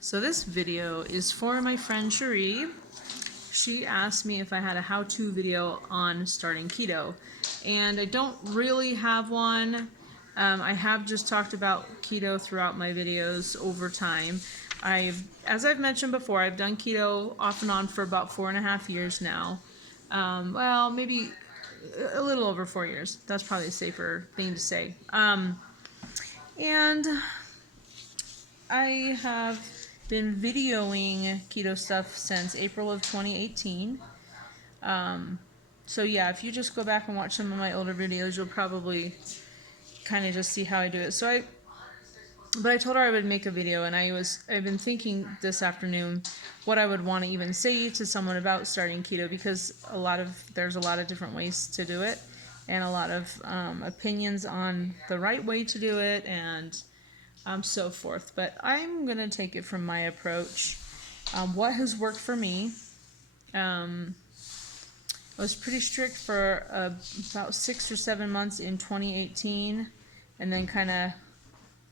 So this video is for my friend Cherie. She asked me if I had a how-to video on starting keto, and I don't really have one. I have just talked about keto throughout my videos over time. As I've mentioned before, I've done keto off and on for about 4.5 years now. Well, maybe a little over 4 years. That's probably a safer thing to say. And I have been videoing keto stuff since April of 2018. So yeah, if you just go back and watch some of my older videos, you'll probably kind of just see how I do it. But I told her I would make a video, and I've been thinking this afternoon what I would want to even say to someone about starting keto, because there's a lot of different ways to do it, and a lot of opinions on the right way to do it, and so forth. But I'm gonna take it from my approach. What has worked for me? I was pretty strict for about 6 or 7 months in 2018, and then kind of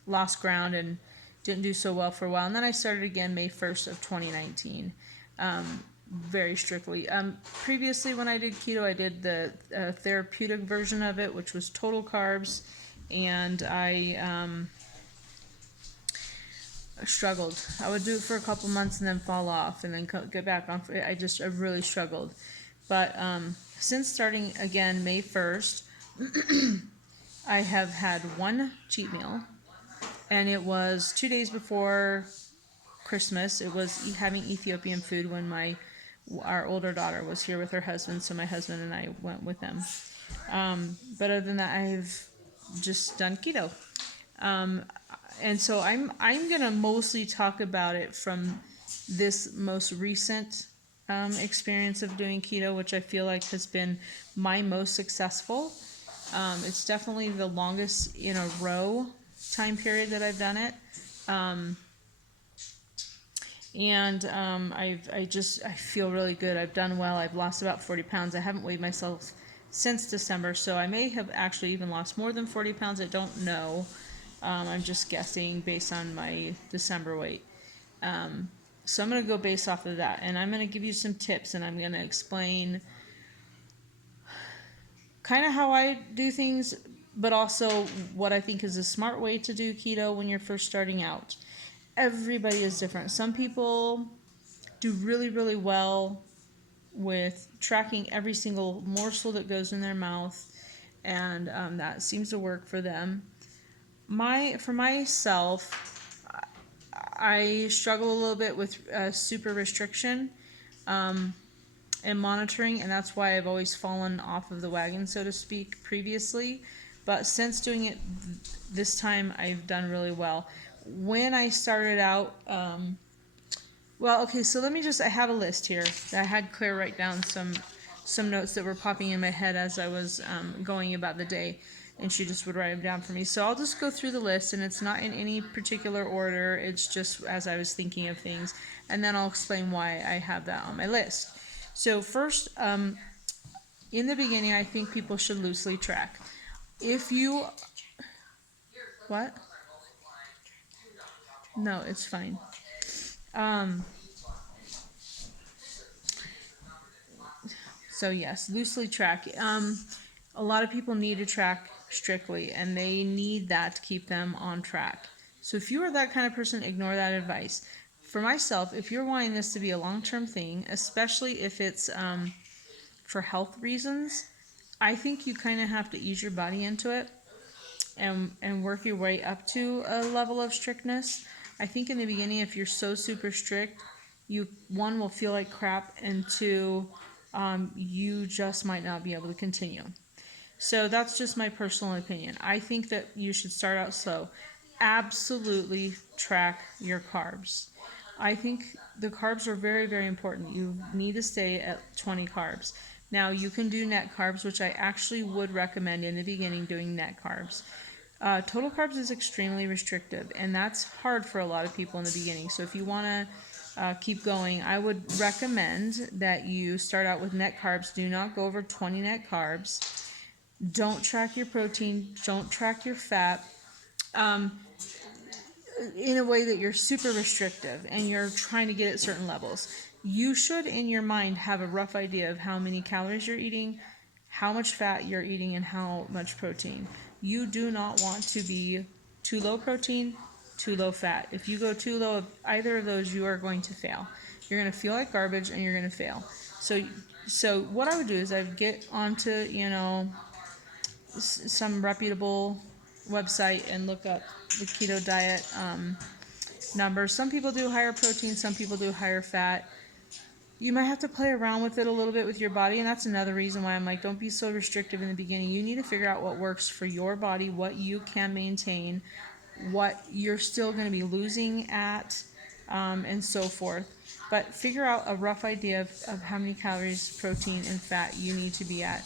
lost ground and didn't do so well for a while. And then I started again May 1st of 2019, very strictly. Previously, when I did keto, I did the therapeutic version of it, which was total carbs, and I struggled. I would do it for a couple months and then fall off, and then get back on. I really struggled. But since starting again May 1st, I have had one cheat meal, and it was 2 days before Christmas. It was having Ethiopian food when our older daughter was here with her husband, so my husband and I went with them. But other than that, I've just done keto. And so I'm gonna mostly talk about it from this most recent experience of doing keto, which I feel like has been my most successful. It's definitely the longest in a row time period that I've done it. I feel really good. I've done well. I've lost about 40 pounds. I haven't weighed myself since December, so I may have actually even lost more than 40 pounds. I don't know. I'm just guessing based on my December weight. So I'm going to go based off of that, and I'm going to give you some tips, and I'm going to explain kind of how I do things, but also what I think is a smart way to do keto when you're first starting out. Everybody is different. Some people do really, really well with tracking every single morsel that goes in their mouth, and that seems to work for them. For myself, I struggle a little bit with super restriction and monitoring, and that's why I've always fallen off of the wagon, so to speak, previously. But since doing it this time, I've done really well. When I started out, so I have a list here. I had Claire write down some notes that were popping in my head as I was going about the day, and she just would write them down for me. So I'll just go through the list, and it's not in any particular order. It's just as I was thinking of things, and then I'll explain why I have that on my list. So first, in the beginning, I think people should loosely track. If you... What? No, it's fine. So yes, loosely track. A lot of people need to track strictly, and they need that to keep them on track. So if you are that kind of person, ignore that advice. For myself, if you're wanting this to be a long-term thing, especially if it's for health reasons, I think you kind of have to ease your body into it and work your way up to a level of strictness. I think in the beginning, if you're so super strict, one, will feel like crap, and two, you just might not be able to continue. So that's just my personal opinion. I think that you should start out slow. Absolutely track your carbs. I think the carbs are very, very important. You need to stay at 20 carbs. Now, you can do net carbs, which I actually would recommend in the beginning doing net carbs. Total carbs is extremely restrictive, and that's hard for a lot of people in the beginning. So if you want to keep going, I would recommend that you start out with net carbs. Do not go over 20 net carbs. Don't track your protein. Don't track your fat. in a way that you're super restrictive and you're trying to get at certain levels, you should in your mind have a rough idea of how many calories you're eating, how much fat you're eating, and how much protein. You do not want to be too low protein, too low fat. If you go too low of either of those, you are going to fail. You're going to feel like garbage and you're going to fail. So what I would do is I'd get onto, some reputable website and look up the keto diet numbers. Some people do higher protein, some people do higher fat. You might have to play around with it a little bit with your body, and that's another reason why I'm like, don't be so restrictive in the beginning. You need to figure out what works for your body, what you can maintain, what you're still going to be losing at, and so forth. But figure out a rough idea of how many calories, protein, and fat you need to be at.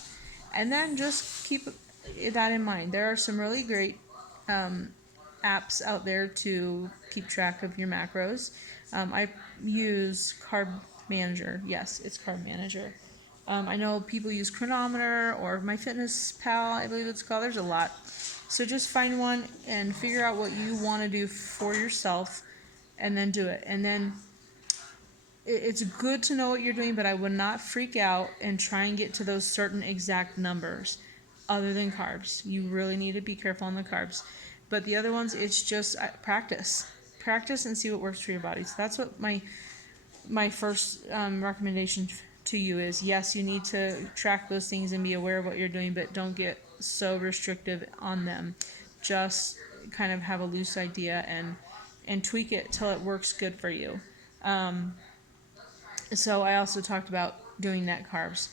And then just keep that in mind. There are some really great apps out there to keep track of your macros. I use Carb Manager. Yes, it's Carb Manager. I know people use Chronometer or MyFitnessPal, I believe it's called. There's a lot. So just find one and figure out what you want to do for yourself and then do it. And then it's good to know what you're doing, but I would not freak out and try and get to those certain exact numbers other than carbs. You really need to be careful on the carbs. But the other ones, it's just practice. Practice and see what works for your body. So that's what my first recommendation to you is. Yes, you need to track those things and be aware of what you're doing, but don't get so restrictive on them. Just kind of have a loose idea and tweak it till it works good for you. So I also talked about doing net carbs.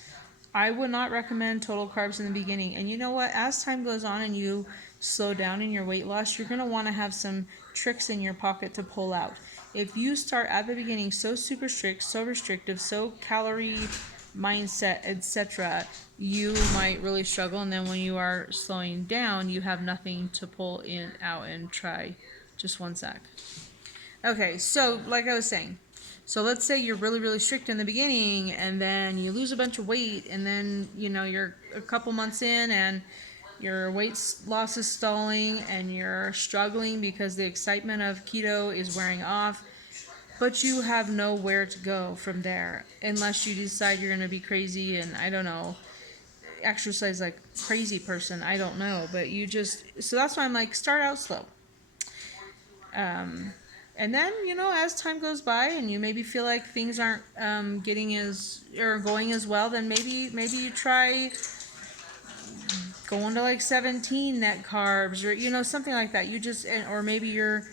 I would not recommend total carbs in the beginning. And you know what? As time goes on and you slow down in your weight loss, you're going to want to have some tricks in your pocket to pull out. If you start at the beginning so super strict, so restrictive, so calorie mindset, etc., you might really struggle. And then when you are slowing down, you have nothing to pull in out and try. Just one sec. Okay, so like I was saying, so let's say you're really, really strict in the beginning and then you lose a bunch of weight and then, you're a couple months in and your weight loss is stalling and you're struggling because the excitement of keto is wearing off, but you have nowhere to go from there unless you decide you're going to be crazy and, I don't know, exercise like crazy person. I don't know, but so that's why I'm like, start out slow. And then, as time goes by and you maybe feel like things aren't going as well, then maybe you try going to like 17 net carbs or, something like that. Or maybe you're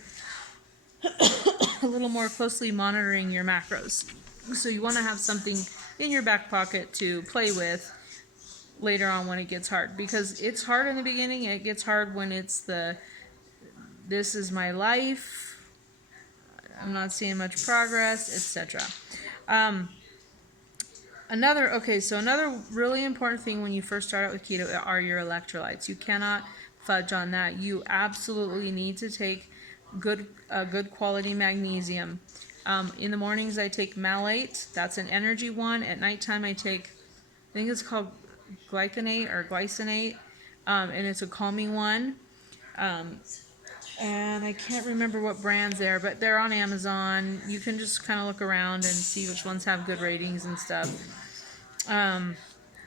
a little more closely monitoring your macros. So you want to have something in your back pocket to play with later on when it gets hard. Because it's hard in the beginning. It gets hard when it's this is my life. I'm not seeing much progress, etc. Another really important thing when you first start out with keto are your electrolytes. You cannot fudge on that. You absolutely need to take good quality magnesium. In the mornings I take malate. That's an energy one. At nighttime I take, I think it's called glycinate, and it's a calming one. And I can't remember what brands they are, but they're on Amazon. You can just kind of look around and see which ones have good ratings and stuff.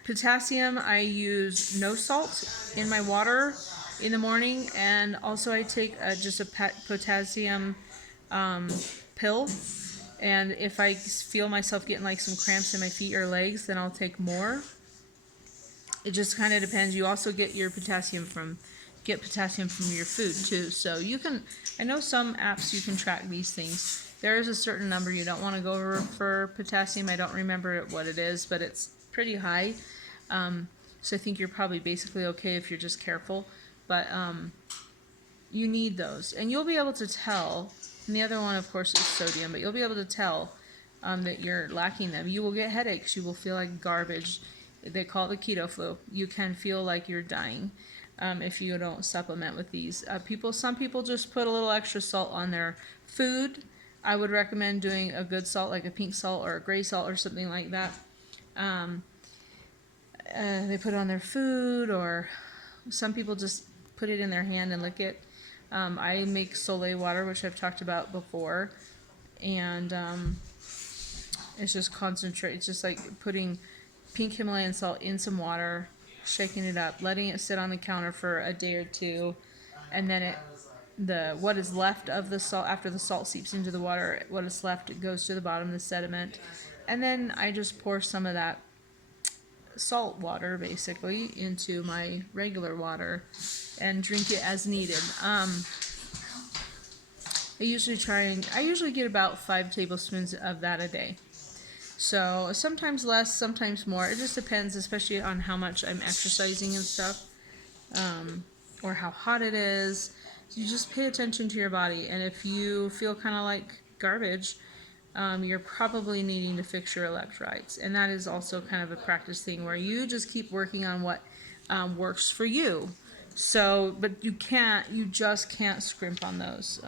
Potassium, I use no salt in my water in the morning, and also I take just a potassium pill. And if I feel myself getting like some cramps in my feet or legs, then I'll take more. It just kind of depends. You also get potassium from your food too. So I know some apps you can track these things. There is a certain number you don't want to go over for potassium. I don't remember what it is, but it's pretty high. So I think you're probably basically okay if you're just careful. But you need those. And you'll be able to tell, and the other one of course is sodium, but you'll be able to tell that you're lacking them. You will get headaches. You will feel like garbage. They call it the keto flu. You can feel like you're dying if you don't supplement with these. Some people just put a little extra salt on their food. I would recommend doing a good salt, like a pink salt or a gray salt or something like that. They put it on their food, or some people just put it in their hand and lick it. I make Soleil water, which I've talked about before, and it's just concentrate. It's just like putting pink Himalayan salt in some water, shaking it up, letting it sit on the counter for a day or two, and then what is left of the salt after the salt seeps into the water, what is left it goes to the bottom, the sediment, and then I just pour some of that salt water basically into my regular water and drink it as needed. I usually get about 5 tablespoons of that a day. So sometimes less, sometimes more. It just depends, especially on how much I'm exercising and stuff, or how hot it is. So you just pay attention to your body, and if you feel kind of like garbage, you're probably needing to fix your electrolytes. And that is also kind of a practice thing where you just keep working on what works for you. So, but you just can't scrimp on those.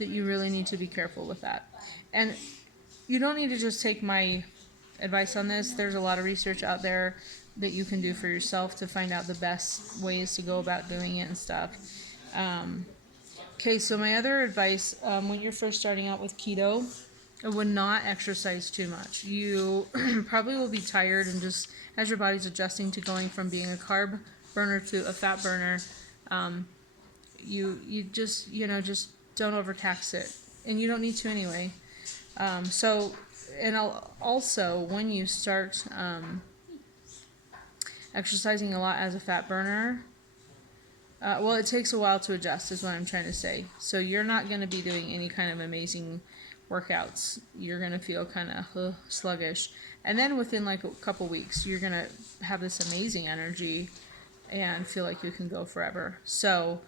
That you really need to be careful with that. And you don't need to just take my advice on this. There's a lot of research out there that you can do for yourself to find out the best ways to go about doing it and stuff. Okay, so my other advice, when you're first starting out with keto, I would not exercise too much. You probably will be tired, and just as your body's adjusting to going from being a carb burner to a fat burner, you just don't overtax it, and you don't need to anyway. And also when you start exercising a lot as a fat burner, well, it takes a while to adjust, is what I'm trying to say. So you're not going to be doing any kind of amazing workouts. You're going to feel kind of sluggish. And then within like a couple weeks, you're going to have this amazing energy and feel like you can go forever. So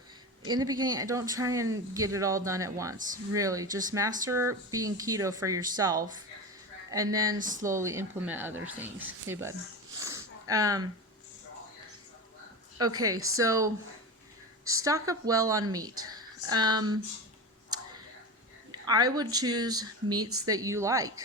in the beginning, don't try and get it all done at once. Really, just master being keto for yourself and then slowly implement other things. Hey, bud. Okay, so stock up well on meat. I would choose meats that you like.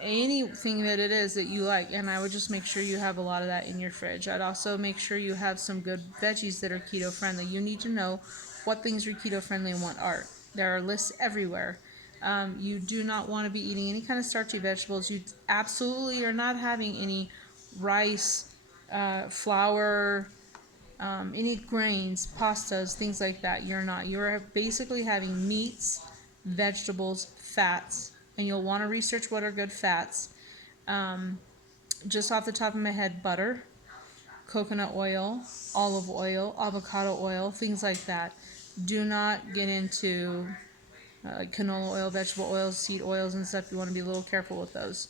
Anything that it is that you like, and I would just make sure you have a lot of that in your fridge. I'd also make sure you have some good veggies that are keto friendly. You need to know what things are keto friendly and what aren't. There are lists everywhere. You do not want to be eating any kind of starchy vegetables. You absolutely are not having any rice, flour, any grains, pastas, things like that. You're basically having meats, vegetables, fats, and you'll want to research what are good fats. Just off the top of my head, butter, coconut oil, olive oil, avocado oil, things like that. Do not get into canola oil, vegetable oils, seed oils, and stuff. You want to be a little careful with those.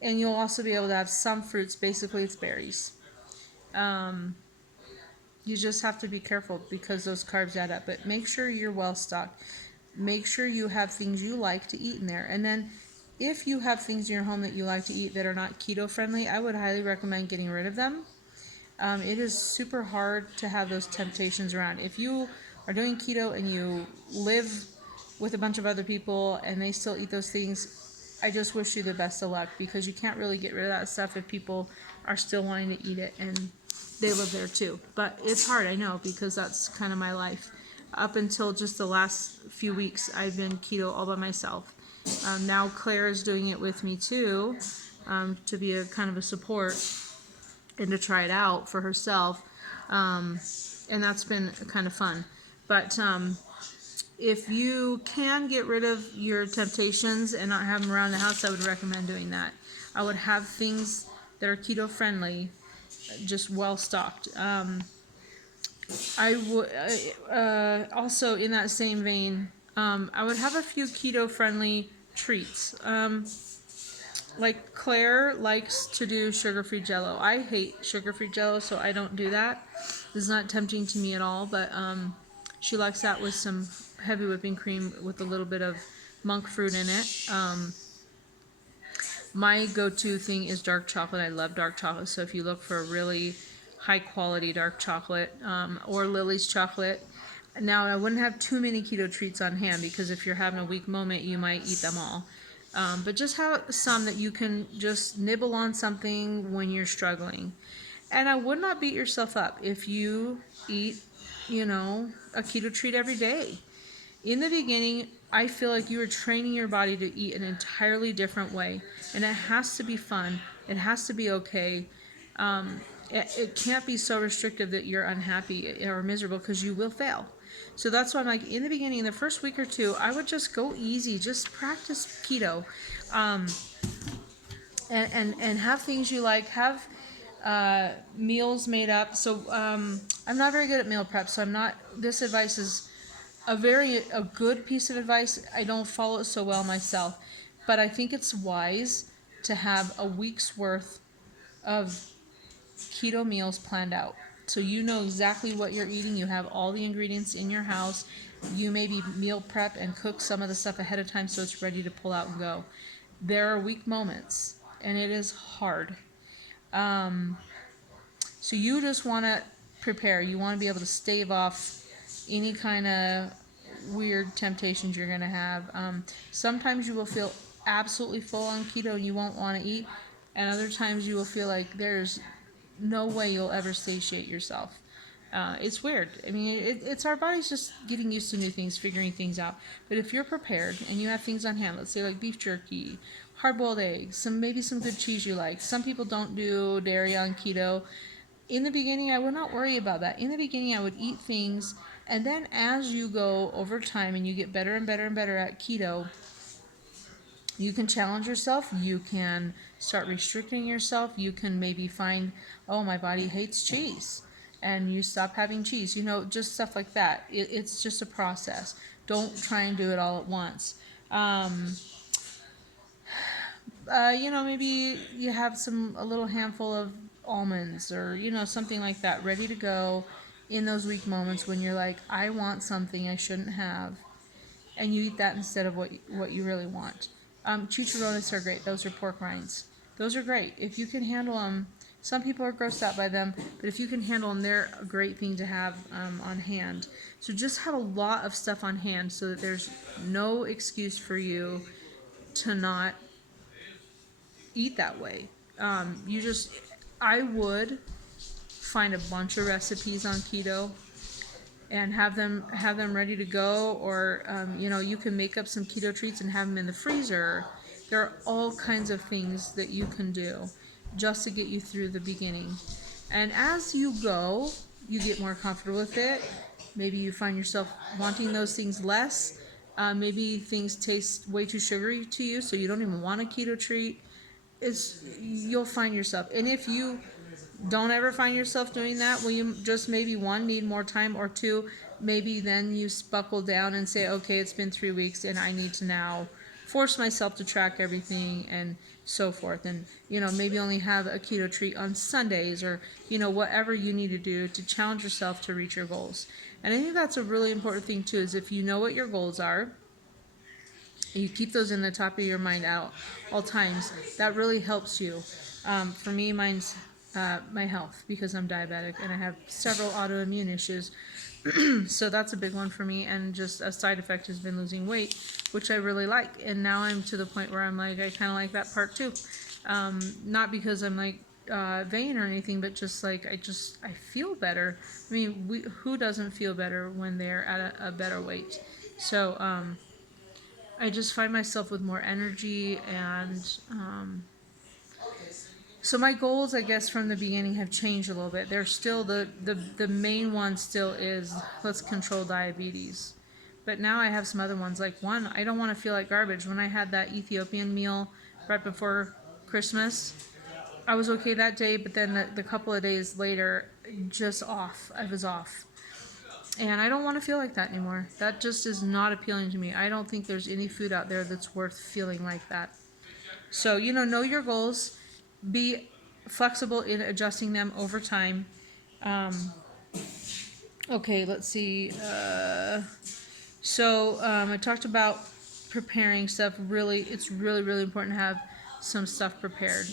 And you'll also be able to have some fruits. Basically, it's berries. You just have to be careful because those carbs add up. But make sure you're well stocked. Make sure you have things you like to eat in there. And then if you have things in your home that you like to eat that are not keto friendly, I would highly recommend getting rid of them. It is super hard to have those temptations around. If you are doing keto and you live with a bunch of other people and they still eat those things, I just wish you the best of luck, because you can't really get rid of that stuff if people are still wanting to eat it and they live there too. But it's hard, I know, because that's kind of my life. Up until just the last few weeks, I've been keto all by myself. Now Claire is doing it with me too, to be a kind of a support and to try it out for herself. And that's been kind of fun. But if you can get rid of your temptations and not have them around the house, I would recommend doing that. I would have things that are keto friendly, just well stocked. I would also, in that same vein, I would have a few keto friendly treats. Like Claire likes to do sugar-free Jello. I hate sugar-free Jello, so I don't do that. It's not tempting to me at all, but she likes that with some heavy whipping cream with a little bit of monk fruit in it. My go-to thing is dark chocolate. I love dark chocolate, so if you look for a really high-quality dark chocolate, or Lily's chocolate. Now, I wouldn't have too many keto treats on hand, because if you're having a weak moment, you might eat them all. But just have some that you can just nibble on something when you're struggling. And I would not beat yourself up if you eat, a keto treat every day. In the beginning, I feel like you are training your body to eat an entirely different way, and it has to be fun. It has to be okay. It can't be so restrictive that you're unhappy or miserable, because you will fail. So that's why I'm like, in the beginning, the first week or two, I would just go easy, just practice keto, um, and have things you like. Have meals made up. So I'm not very good at meal prep, so I'm not. This advice is a good piece of advice. I don't follow it so well myself, but I think it's wise to have a week's worth of keto meals planned out. So you know exactly what you're eating. You have all the ingredients in your house. You maybe meal prep and cook some of the stuff ahead of time so it's ready to pull out and go. There are weak moments, and it is hard. Um, so you just want to prepare. You want to be able to stave off any kind of weird temptations you're going to have. Sometimes you will feel absolutely full on keto and you won't want to eat, and other times you will feel like there's no way you'll ever satiate yourself. It's weird. I mean, it's our body's just getting used to new things, figuring things out. But if you're prepared and you have things on hand, let's say like beef jerky, hard-boiled eggs, maybe some good cheese you like. Some people don't do dairy on keto. In the beginning, I would not worry about that. In the beginning, I would eat things, and then as you go over time and you get better and better and better at keto, you can challenge yourself. You can start restricting yourself. You can maybe find, oh, my body hates cheese, and you stop having cheese. Just stuff like that. It's just a process. Don't try and do it all at once. Maybe you have a little handful of almonds, or something like that ready to go in those weak moments when you're like, I want something I shouldn't have, and you eat that instead of what you really want. Chicharrones are great. Those are pork rinds. Those are great if you can handle them. Some people are grossed out by them, but if you can handle them, they're a great thing to have on hand. So just have a lot of stuff on hand so that there's no excuse for you to not eat that way. I would find a bunch of recipes on keto and have them ready to go, or you can make up some keto treats and have them in the freezer. There are all kinds of things that you can do just to get you through the beginning. And as you go, you get more comfortable with it. Maybe you find yourself wanting those things less. Maybe things taste way too sugary to you, so you don't even want a keto treat. You'll find yourself. And if you don't ever find yourself doing that, well, you just maybe one, need more time, or two, maybe then you buckle down and say, okay, it's been 3 weeks and I need to now force myself to track everything and so forth. And, maybe only have a keto treat on Sundays, or, whatever you need to do to challenge yourself to reach your goals. And I think that's a really important thing too, is if you know what your goals are, you keep those in the top of your mind at all times. That really helps you. For me, mine's my health, because I'm diabetic and I have several autoimmune issues. So that's a big one for me. And just a side effect has been losing weight, which I really like. And now I'm to the point where I'm like, I kind of like that part too. Not because I'm like vain or anything, but just like I feel better. I mean, who doesn't feel better when they're at a better weight? So I just find myself with more energy, and so my goals, I guess, from the beginning have changed a little bit. They're still the main one still is, let's control diabetes. But now I have some other ones. Like, one, I don't want to feel like garbage. When I had that Ethiopian meal right before Christmas, I was okay that day, but then the couple of days later, just off. I was off. And I don't want to feel like that anymore. That just is not appealing to me. I don't think there's any food out there that's worth feeling like that. So, know your goals. Be flexible in adjusting them over time. Okay, let's see. I talked about preparing stuff. It's really, really important to have some stuff prepared.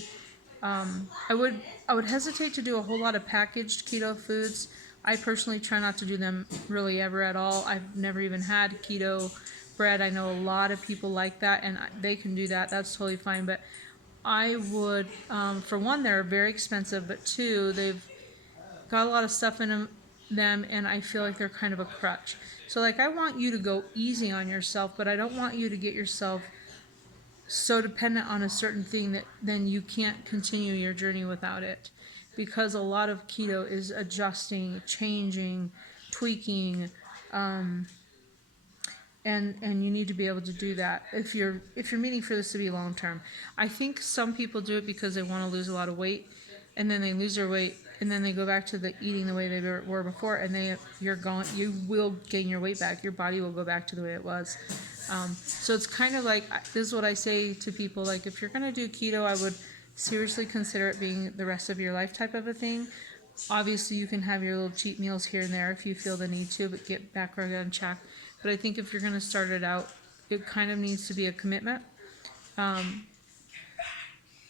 I would hesitate to do a whole lot of packaged keto foods. I personally try not to do them really ever at all. I've never even had keto bread. I know a lot of people like that, and they can do that. That's totally fine. But I would, for one, they're very expensive, but two, they've got a lot of stuff in them, and I feel like they're kind of a crutch. So, like, I want you to go easy on yourself, but I don't want you to get yourself so dependent on a certain thing that then you can't continue your journey without it. Because a lot of keto is adjusting, changing, tweaking, and you need to be able to do that if you're meaning for this to be long term. I think some people do it because they want to lose a lot of weight, and then they lose their weight, and then they go back to the eating the way they were before, and you will gain your weight back. Your body will go back to the way it was. So it's kind of like, this is what I say to people, like, if you're going to do keto, I would seriously consider it being the rest of your life type of a thing. Obviously, you can have your little cheat meals here and there if you feel the need to, but get back right on track. But I think if you're going to start it out, it kind of needs to be a commitment. I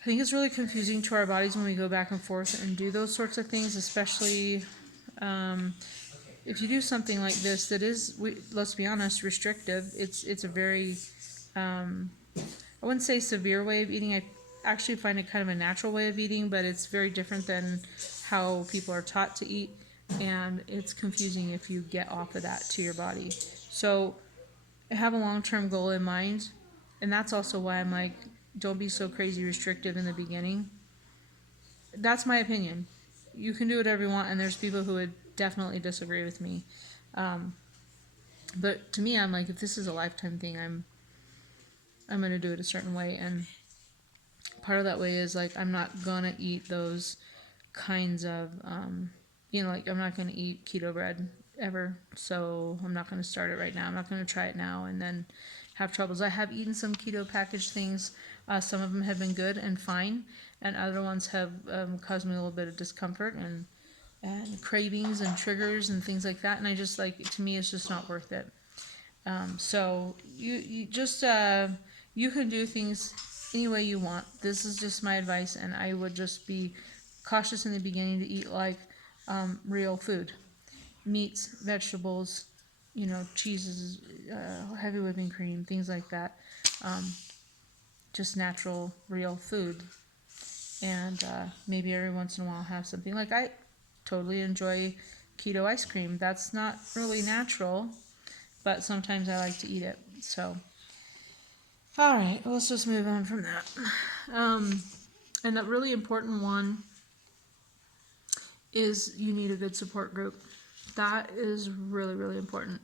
think it's really confusing to our bodies when we go back and forth and do those sorts of things, especially if you do something like this that is, let's be honest, restrictive. It's a very, I wouldn't say severe way of eating. I actually find it kind of a natural way of eating, but it's very different than how people are taught to eat, and it's confusing if you get off of that to your body. So have a long-term goal in mind, and that's also why I'm like, don't be so crazy restrictive in the beginning. That's my opinion. You can do whatever you want, and there's people who would definitely disagree with me. But to me, I'm like, if this is a lifetime thing, I'm gonna do it a certain way, and part of that way is like, I'm not gonna eat those kinds of like, I'm not gonna eat keto bread ever, so I'm not gonna start it right now. I'm not gonna try it now and then have troubles. I have eaten some keto packaged things. Some of them have been good and fine, and other ones have caused me a little bit of discomfort and cravings and triggers and things like that, and I just, like, to me, it's just not worth it. So you just you can do things any way you want. This is just my advice, and I would just be cautious in the beginning to eat like real food, meats, vegetables, cheeses, heavy whipping cream, things like that. Just natural, real food, and maybe every once in a while have something like, I totally enjoy keto ice cream. That's not really natural, but sometimes I like to eat it. So, all right, let's just move on from that. And a really important one is you need a good support group. That is really, really important.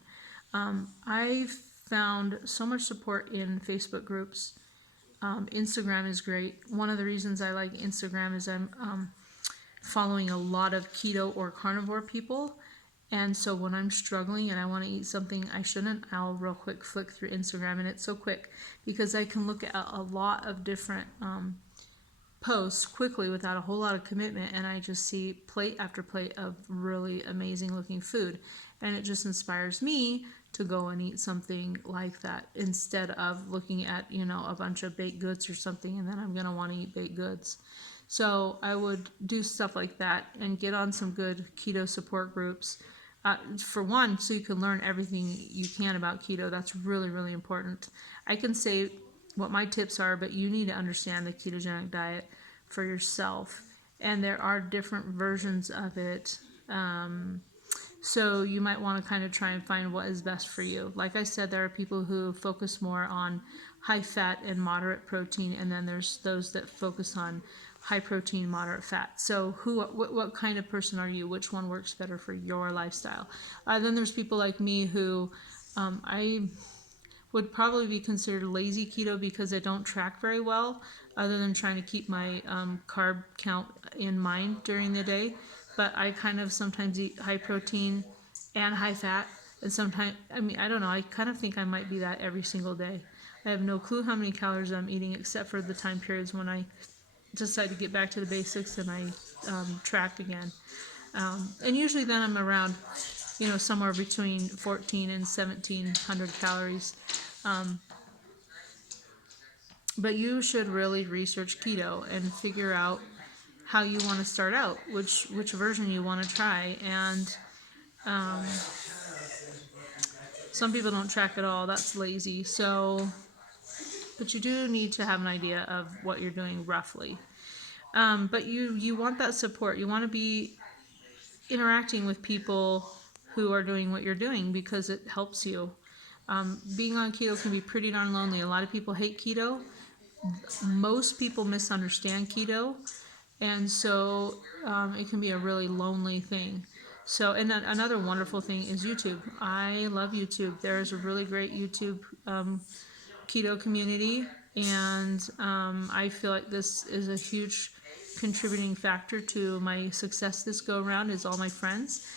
I've found so much support in Facebook groups. Instagram is great. One of the reasons I like Instagram is I'm following a lot of keto or carnivore people. And so when I'm struggling and I want to eat something I shouldn't, I'll real quick flick through Instagram, and it's so quick because I can look at a lot of different posts quickly without a whole lot of commitment, and I just see plate after plate of really amazing looking food, and it just inspires me to go and eat something like that instead of looking at a bunch of baked goods or something, and then I'm going to want to eat baked goods. So I would do stuff like that and get on some good keto support groups. For one, so you can learn everything you can about keto. That's really, really important. I can say what my tips are, but you need to understand the ketogenic diet for yourself. And there are different versions of it. So you might want to kind of try and find what is best for you. Like I said, there are people who focus more on high fat and moderate protein, and then there's those that focus on high protein, moderate fat. So what kind of person are you? Which one works better for your lifestyle? Then there's people like me who I would probably be considered lazy keto because I don't track very well, other than trying to keep my carb count in mind during the day. But I kind of sometimes eat high protein and high fat, and sometimes, I don't know, I kind of think I might be that every single day. I have no clue how many calories I'm eating, except for the time periods when I decide to get back to the basics and I track again. And usually then I'm around, somewhere between 14 and 1700 calories. But you should really research keto and figure out how you want to start out, which version you want to try. And some people don't track at all. That's lazy. So but you do need to have an idea of what you're doing roughly. But you want that support. You want to be interacting with people who are doing what you're doing because it helps you. Being on keto can be pretty darn lonely. A lot of people hate keto. Most people misunderstand keto, and so it can be a really lonely thing. So, and another wonderful thing is YouTube. I love YouTube. There's a really great YouTube keto community, and I feel like this is a huge contributing factor to my success this go around is all my friends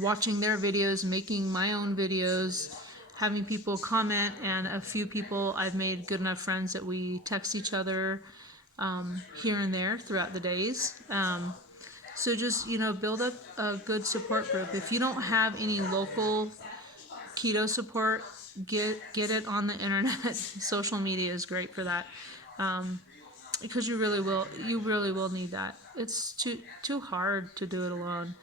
watching their videos, making my own videos, having people comment, and a few people I've made good enough friends that we text each other here and there throughout the days. So just, build up a good support group. If you don't have any local keto support, get it on the internet. Social media is great for that. Because you really will need that. It's too hard to do it alone.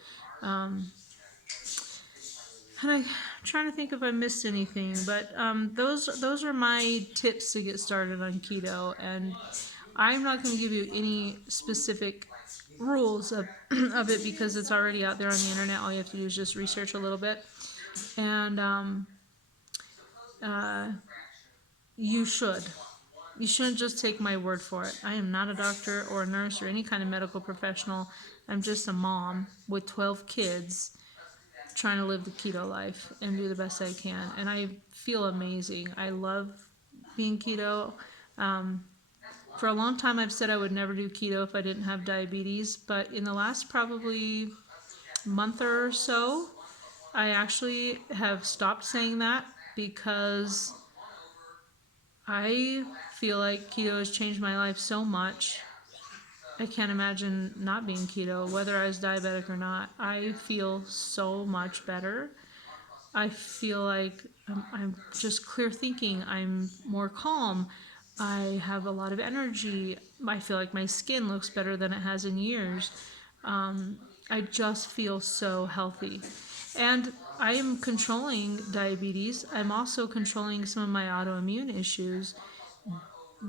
And I'm trying to think if I missed anything, but those are my tips to get started on keto. And I'm not going to give you any specific rules of, of it because it's already out there on the internet. All you have to do is just research a little bit. And you should. You shouldn't just take my word for it. I am not a doctor or a nurse or any kind of medical professional. I'm just a mom with 12 kids trying to live the keto life and do the best I can. And I feel amazing. I love being keto. For a long time, I've said I would never do keto if I didn't have diabetes. But in the last probably month or so, I actually have stopped saying that because I feel like keto has changed my life so much. I can't imagine not being keto, whether I was diabetic or not. I feel so much better. I feel like I'm just clear thinking. I'm more calm. I have a lot of energy. I feel like my skin looks better than it has in years. I just feel so healthy. And I am controlling diabetes. I'm also controlling some of my autoimmune issues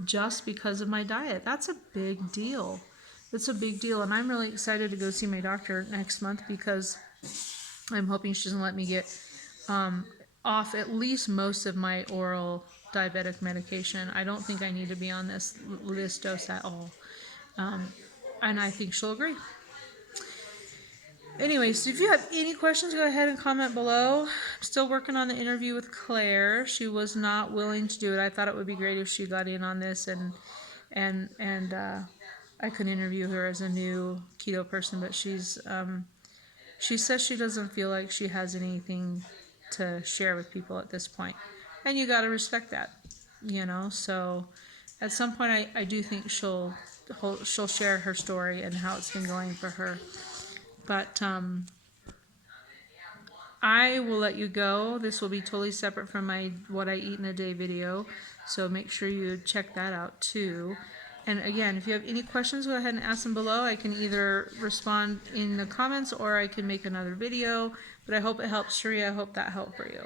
just because of my diet. That's a big deal. It's a big deal. And I'm really excited to go see my doctor next month because I'm hoping she doesn't let me get off at least most of my oral diabetic medication. I don't think I need to be on this dose at all. And I think she'll agree. Anyway, so if you have any questions, go ahead and comment below. I'm still working on the interview with Claire. She was not willing to do it. I thought it would be great if she got in on this and I could interview her as a new keto person, but she says she doesn't feel like she has anything to share with people at this point. And you got to respect that, So at some point, I do think she'll share her story and how it's been going for her. But I will let you go. This will be totally separate from my what I eat in a day video. So make sure you check that out too. And again, if you have any questions, go ahead and ask them below. I can either respond in the comments or I can make another video. But I hope it helps, Sheree. I hope that helped for you.